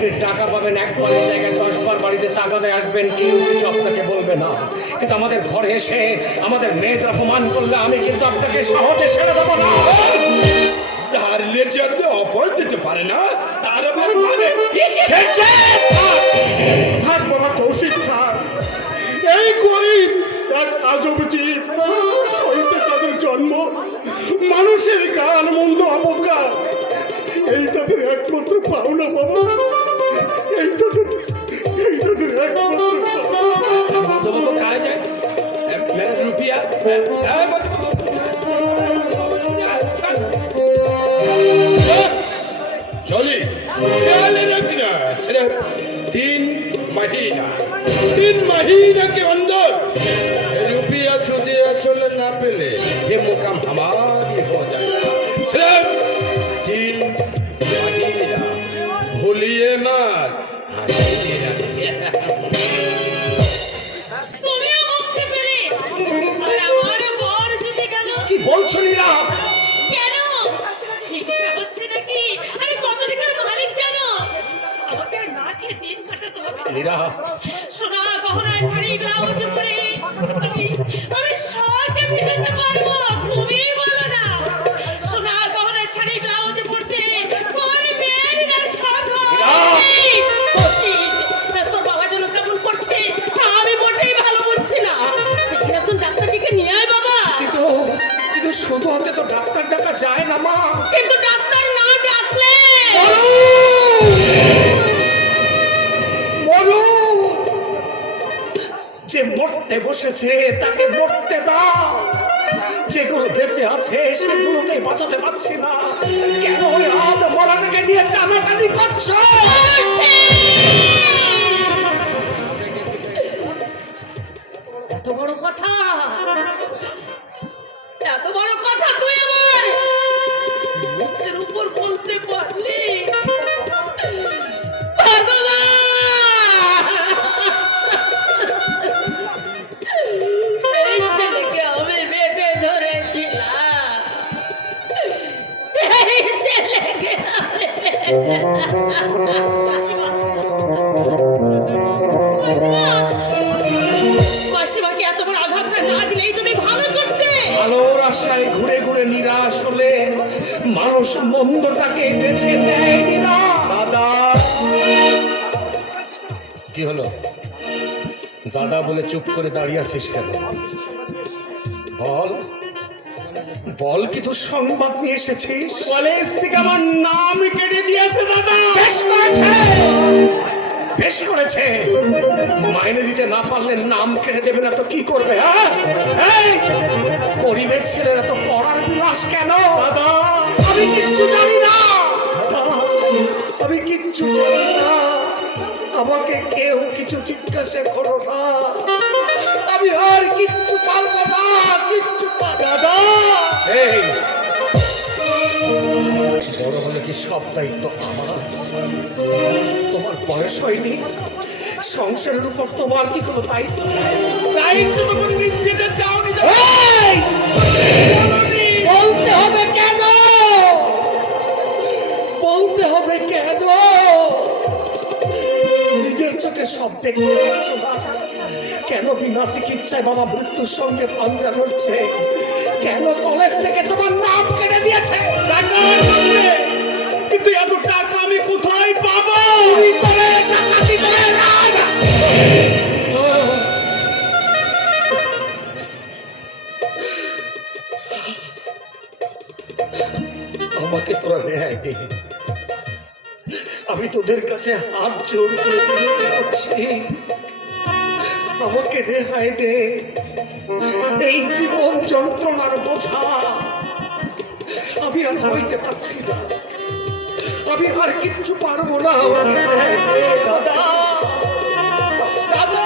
আপনি টাকা পাবেন একবারের জায়গায় 10 বার বাড়িতে তাগাদে আসবেন, কেউ কিছু আপনাকে বলবে না। কিন্তু আমাদের ঘরে এসে আমাদের মেয়েদের অপমান করলে আমি কিন্তু আপনাকে সহজে ছেড়ে দেবো না। তার লেজারলে অপয় দিতে পারে না, তার আবার মানে থাক বাবা কৌশিক থাক। এই গরিব এক আজব জীব, সইতে তাদের জন্ম, মানুষের গান মন্দ অপকার, এই তাদের একমাত্র পাওনা বাবা, এই তাদের একমাত্র পাওনা। तो कहा जाए मेरा रुपया चली रखना सिर्फ 3 महीना के अंदर रुपया सुधे असल ना पेले ये मुकाम हमारी हो जाएगा। सिर्फ 3 महीना, भूलिए मत। কি বলছো নীরা? কেন হিংসা হচ্ছে নাকি? আরে কত টাকার মালিক জানো? আমাকে আর না খেয়ে দিন কাটাতে হবে। নীরা, সোনা গহনা শাড়ি ব্লাউজ পরে আমি সবকে পিটাতে পারবো, তুমি বলো না? সোনা গহনা শাড়ি ব্লাউজ পরতে কোন মেয়ের না শখ হয়? তোর বাবা যেন কেমন করছে আমি মোটেই ভালো বুঝছি না। সেখানে তো ডাক্তারকে নিয়ে আয় বাবা। কিন্তু শুধু হাতে তো ডাক্তার ডাকা যায় না মা। কিন্তু ডাক্তার না ডাকলে বলো, যে মরতে বসেছে তাকে মরতে দাও। যেগুলো বেঁচে আছে সেগুলোকে বাঁচাতে পারছি না, কেন ওই আধ মরাটাকে নিয়ে টানাটানি করছো? এত বড় কথা, এত বড় কথা তুই আমার মুখের উপর বলতে পারলি? এই ছেলেকে আমি বেটে ধরেছিলাম, এই ছেলেকে মাসিমাকে এত বড় আঘাতটা না দিলেই তুমি ভালো করতে। আলোর আশায় ঘুরে ঘুরে নিরাশ হলে মানুষ মন্দটাকে বেছে নেয়। নীরা, দাদা কি হলো? দাদা বলে চুপ করে দাঁড়িয়ে আছিস কেন? বল বল, কি তোর সংবাদ নিয়ে এসেছিস? কলেজ থেকে আমার নাম কেটে দিয়েছে দাদা। বেশ করেছে, বেশ করেছে। মাইনে দিতে না পারলে নাম কেটে দেবে না তো কি করবে? হ্যাঁ, এই গরিবের ছেলেরা তো পড়ার বিলাস কেন? দাদা আমি কিচ্ছু জানি না, আমি কিচ্ছু জানি না। আমাকে কেউ কিছু জিজ্ঞাসা করো না, আমি আর কিচ্ছু পারবো না, কিচ্ছু দাদা। এই বড় হলে কি সব দায়িত্ব আমার? তোমার বয়স হয়নি, সংসারের উপর তোমার কি কোনো দায়িত্ব? দায়িত্ব তো কোনদিন দিতে চাওনি দাদা। বলতে হবে কেন? বলতে হবে কেন? নিজের চোখে সব দেখতে পাচ্ছ না? কেন বিনা চিকিৎসায় বাবা মৃত্যুর সঙ্গে পাঞ্জা লড়ছে? কেন কলেজ থেকে তোমার নাম কেটে দিয়েছে? কিন্তু এত টাকা আমি কোথায় পাবো? চুরি করে, ডাকাতি করে না। আমাকে তোরা রেহাই দে, আমি তোদের কাছে হাত জোড় করে বিনতি করছি, আমাকে রেহাই দে। এই জীবন যন্ত্রণার বোঝা আমি আর হইতে পারছি না, আমি আর কিচ্ছু পারবো না। আমাকে রেহাই দে দাদা, দাদা।